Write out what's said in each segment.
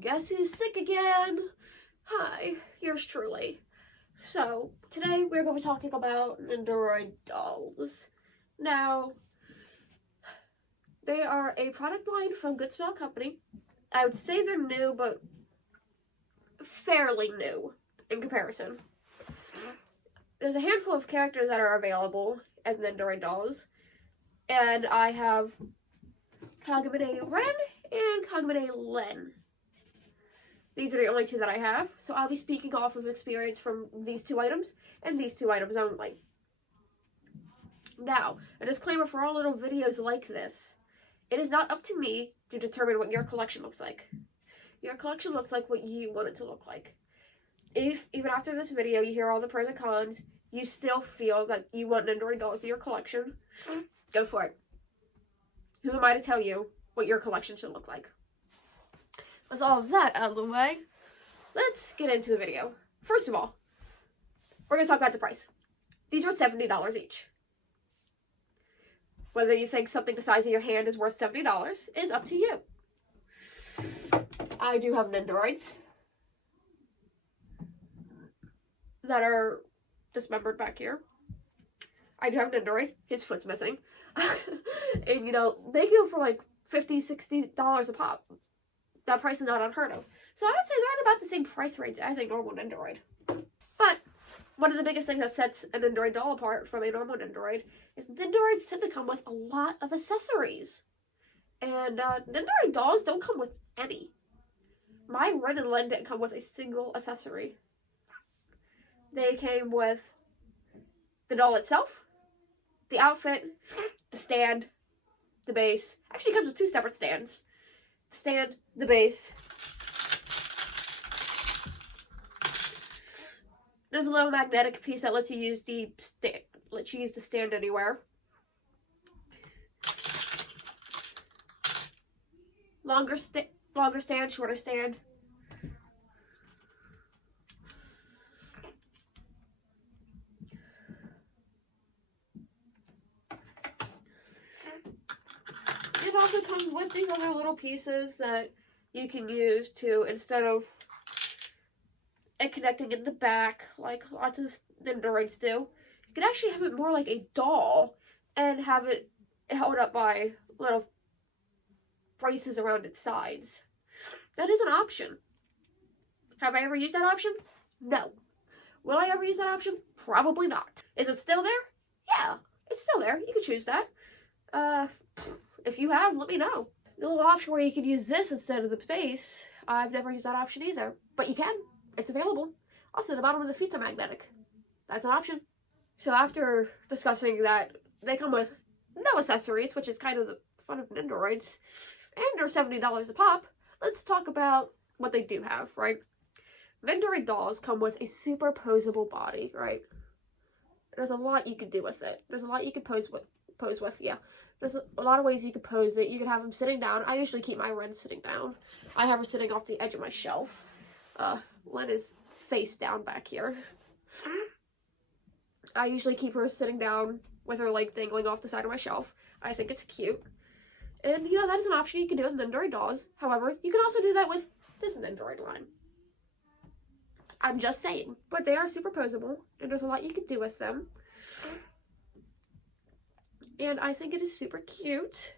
Guess who's sick again? Hi, yours truly. So, today we're going to be talking about Nendoroid dolls. Now, they are a product line from Good Smell Company. I would say they're new, but fairly new in comparison. There's a handful of characters that are available as Nendoroid dolls, and I have Kagumine Ren and Kagumine Len. These are the only two that I have, so I'll be speaking off of experience from these two items and these two items only. Now, a disclaimer for all little videos like this. It is not up to me to determine what your collection looks like. Your collection looks like what you want it to look like. If, even after this video, you hear all the pros and cons, you still feel that you want Nendoroid dolls in your collection, go for it. Who am I to tell you what your collection should look like? With all of that out of the way, let's get into the video. First of all, we're going to talk about the price. These are $70 each. Whether you think something the size of your hand is worth $70 is up to you. I do have Nendoroids that are dismembered back here. I do have Nendoroid. His foot's missing. And, you know, they go for like $50, $60 a pop. That price is not unheard of. So I would say they're at about the same price range as a normal Nendoroid. But one of the biggest things that sets a Nendoroid doll apart from a normal Nendoroid is Nendoroids tend to come with a lot of accessories. And Nendoroid dolls don't come with any. My Ren and Len didn't come with a single accessory. They came with the doll itself, the outfit, the stand, the base. Actually, it comes with two separate stands. The stand, the base. There's a little magnetic piece that lets you use the stand anywhere. Longer stand, shorter stand. It also comes with these other little pieces that you can use to, instead of it connecting in the back like lots of Nendoroids do, you can actually have it more like a doll and have it held up by little braces around its sides. That is an option. Have I ever used that option? No. Will I ever use that option? Probably not. Is it still there? Yeah, it's still there. You can choose that. If you have, let me know. The little option where you can use this instead of the base, I've never used that option either. But you can. It's available. Also, the bottom of the feet are magnetic. That's an option. So after discussing that they come with no accessories, which is kind of the fun of Nendoroids, and they're $70 a pop, let's talk about what they do have, right? Nendoroid dolls come with a superposable body, right? There's a lot you could do with it. There's a lot you could pose with, yeah. There's a lot of ways you could pose it. You could have them sitting down. I usually keep my Ren sitting down. I have her sitting off the edge of my shelf. Len is face down back here. I usually keep her sitting down with her leg dangling off the side of my shelf. I think it's cute. And, you know, that is an option you can do with Nendoroid dolls. However, you can also do that with this Nendoroid line. I'm just saying. But they are superposable, and there's a lot you can do with them. And I think it is super cute.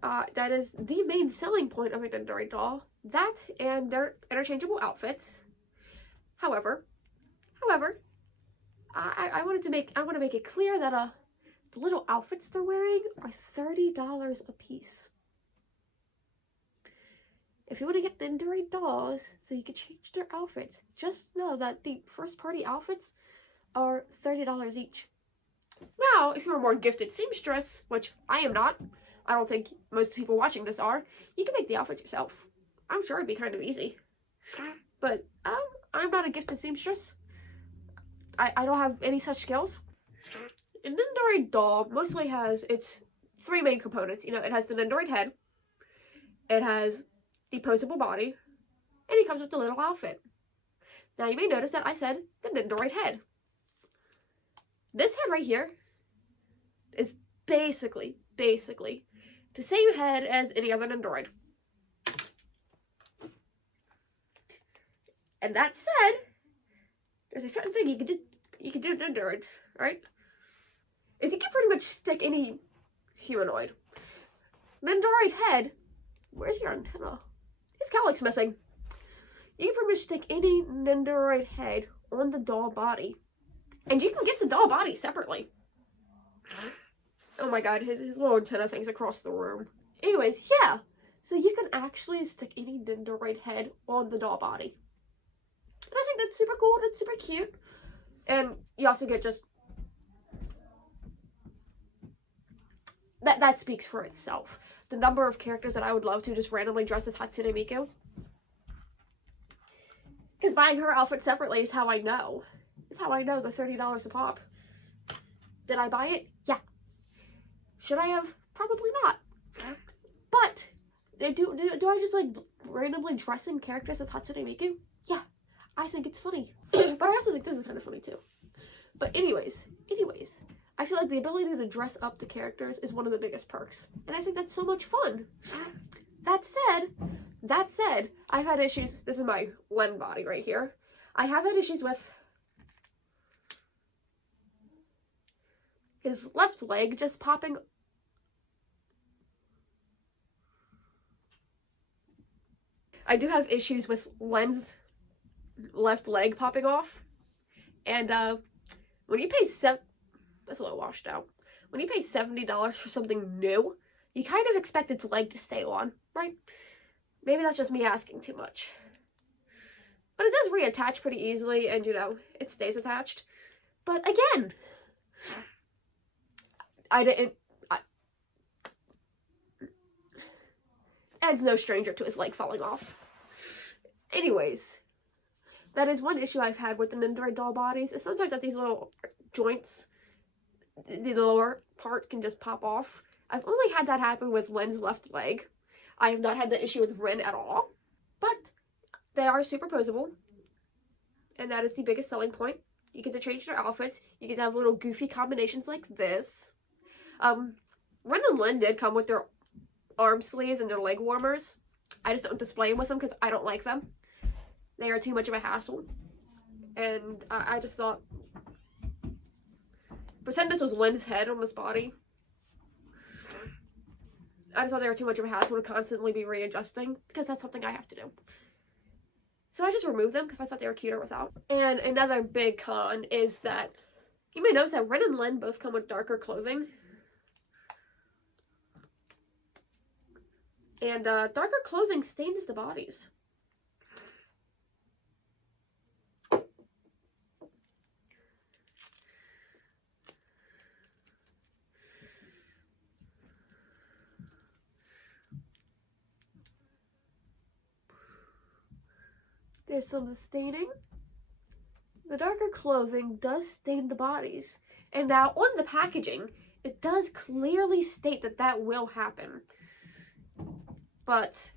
That is the main selling point of a Nendoroid doll. That and their interchangeable outfits. However, I want to make it clear that the little outfits they're wearing are $30 a piece. If you want to get Nendoroid dolls so you can change their outfits, just know that the first party outfits are $30 each. Now, if you're a more gifted seamstress, which I am not, I don't think most people watching this are, you can make the outfits yourself. I'm sure it'd be kind of easy. But I'm not a gifted seamstress. I don't have any such skills. A Nendoroid doll mostly has its three main components. You know, it has the Nendoroid head, it has the posable body, and it comes with the little outfit. Now you may notice that I said the Nendoroid head. This head right here is basically the same head as any other Nendoroid. And that said, there's a certain thing you can do to Nendoroids, right? Is you can pretty much stick any humanoid. Nendoroid head, where's your antenna? His cowlick's missing. You can pretty much stick any Nendoroid head on the doll body. And you can get the doll body separately. Oh my god, his little antenna thing's across the room. Anyways, yeah. So you can actually stick any Nendoroid head on the doll body. And I think that's super cool, that's super cute. And you also get just... That speaks for itself. The number of characters that I would love to just randomly dress as Hatsune Miku. Because buying her outfit separately is how I know. It's how I know they're $30 a pop. Did I buy it? Yeah. Should I have? Probably not. But, do I just like randomly dress in characters as Hatsune Miku? Yeah. I think it's funny. But I also think this is kind of funny too. But anyways, I feel like the ability to dress up the characters is one of the biggest perks. And I think that's so much fun. That said, I've had issues. This is my Len body right here. I have had issues with his left leg just popping. I do have issues with Len's left leg popping off. And when you pay that's a little washed out. When you pay $70 for something new, you kind of expect its leg to stay on, right? Maybe that's just me asking too much. But it does reattach pretty easily, and, you know, it stays attached. But, again, Ed's no stranger to his leg falling off. Anyways, that is one issue I've had with the Nendoroid doll bodies, is sometimes at these little joints, the lower part can just pop off. I've only had that happen with Len's left leg. I have not had the issue with Ren at all. But they are superposable. And that is the biggest selling point. You get to change their outfits. You get to have little goofy combinations like this. Ren and Len did come with their arm sleeves and their leg warmers. I just don't display them with them because I don't like them. They are too much of a hassle. And I just thought... Pretend this was Len's head on this body. I just thought they were too much of a hassle to constantly be readjusting, because that's something I have to do. So I just removed them because I thought they were cuter without. And another big con is that you may notice that Ren and Len both come with darker clothing. And darker clothing stains the bodies. There's some staining. The darker clothing does stain the bodies. And now on the packaging, it does clearly state that that will happen. But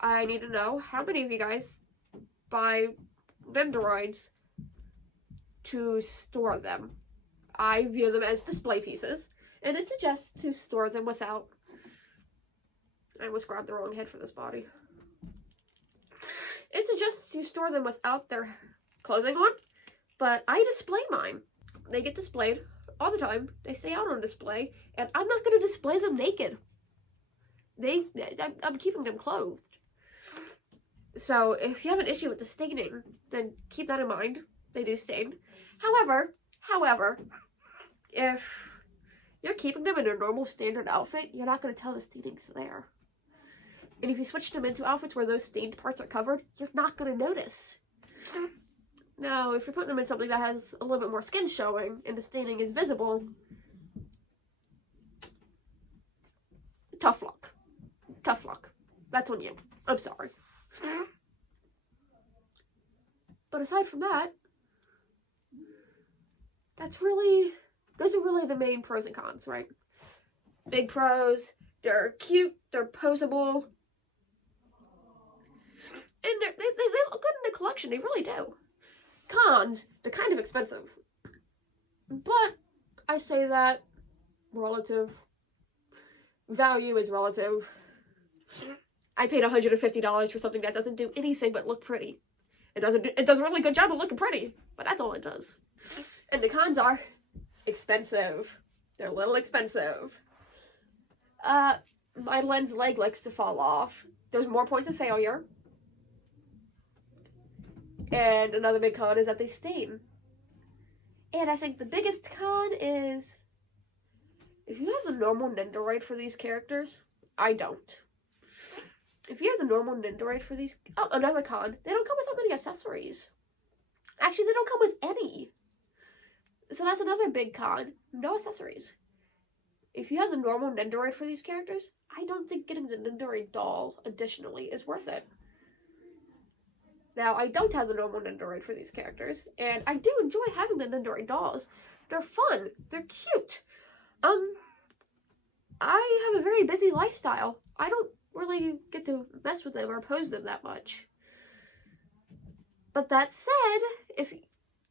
I need to know how many of you guys buy Nendoroids to store them. I view them as display pieces, and it suggests to store them without... I almost grabbed the wrong head for this body. It suggests you store them without their clothing on, but I display mine. They get displayed all the time. They stay out on display, and I'm not going to display them naked. I'm keeping them clothed. So if you have an issue with the staining, then keep that in mind. They do stain. However, if you're keeping them in a normal standard outfit, you're not going to tell the staining's there. And if you switch them into outfits where those stained parts are covered, you're not going to notice. Now, if you're putting them in something that has a little bit more skin showing and the staining is visible, tough luck. Tough luck. That's on you. I'm sorry. But aside from that, those are really the main pros and cons, right? Big pros, they're cute, they're posable, and they look good in the collection, they really do. Cons, they're kind of expensive. But I say that relative. Value is relative. I paid $150 for something that doesn't do anything but look pretty. It does a really good job of looking pretty, but that's all it does. And the cons are expensive. They're a little expensive. My lens leg likes to fall off. There's more points of failure. And another big con is that they stain. And I think the biggest con is if you have the normal Nendoroid for these characters, I don't. If you have the normal Nendoroid for these... Oh, another con. They don't come with that many accessories. Actually, they don't come with any. So that's another big con. No accessories. If you have the normal Nendoroid for these characters, I don't think getting the Nendoroid doll additionally is worth it. Now, I don't have the normal Nendoroid for these characters, and I do enjoy having the Nendoroid dolls. They're fun. They're cute. I have a very busy lifestyle. I don't really get to mess with them or pose them that much. But that said, if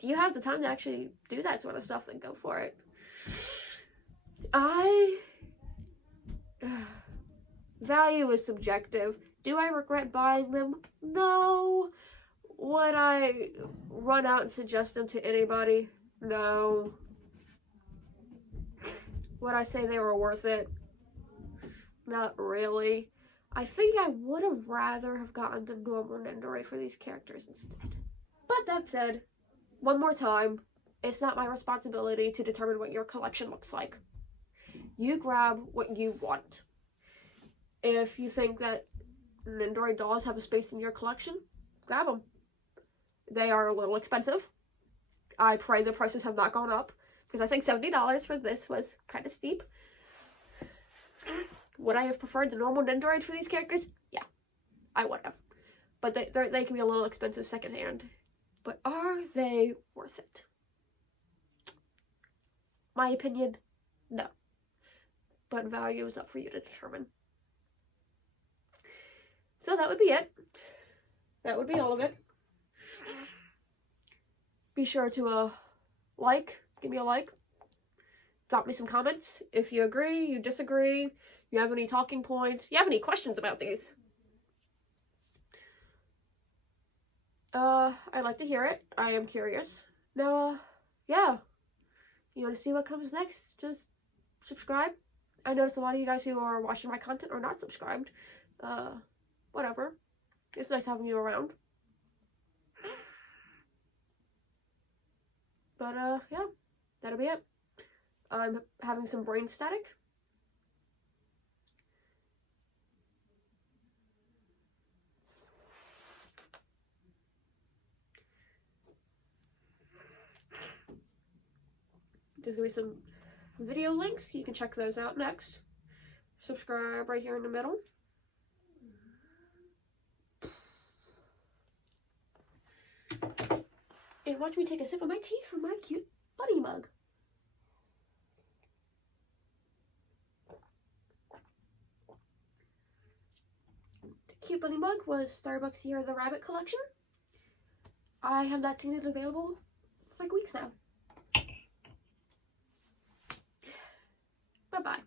you have the time to actually do that sort of stuff, then go for it. Value is subjective. Do I regret buying them? No. Would I run out and suggest them to anybody? No. Would I say they were worth it? Not really. I think I would have rather have gotten the normal Nendoroid for these characters instead. But that said, one more time, it's not my responsibility to determine what your collection looks like. You grab what you want. If you think that Nendoroid dolls have a space in your collection, grab them. They are a little expensive. I pray the prices have not gone up, because I think $70 for this was kind of steep. Would I have preferred the normal Nendoroid for these characters? Yeah, I would have. But they can be a little expensive secondhand. But are they worth it? My opinion, no. But value is up for you to determine. So that would be it. That would be all of it. Be sure to give me a like. Drop me some comments if you agree, you disagree, you have any talking points, you have any questions about these. I'd like to hear it. I am curious. Now, yeah. You want to see what comes next? Just subscribe. I noticed a lot of you guys who are watching my content are not subscribed. Whatever. It's nice having you around. But, yeah. That'll be it. I'm having some brain static. There's going to be some video links. You can check those out next. Subscribe right here in the middle. And watch me take a sip of my tea from my cute bunny mug. The cute bunny mug was Starbucks Year of the Rabbit collection. I have not seen it available for like weeks now. Bye-bye.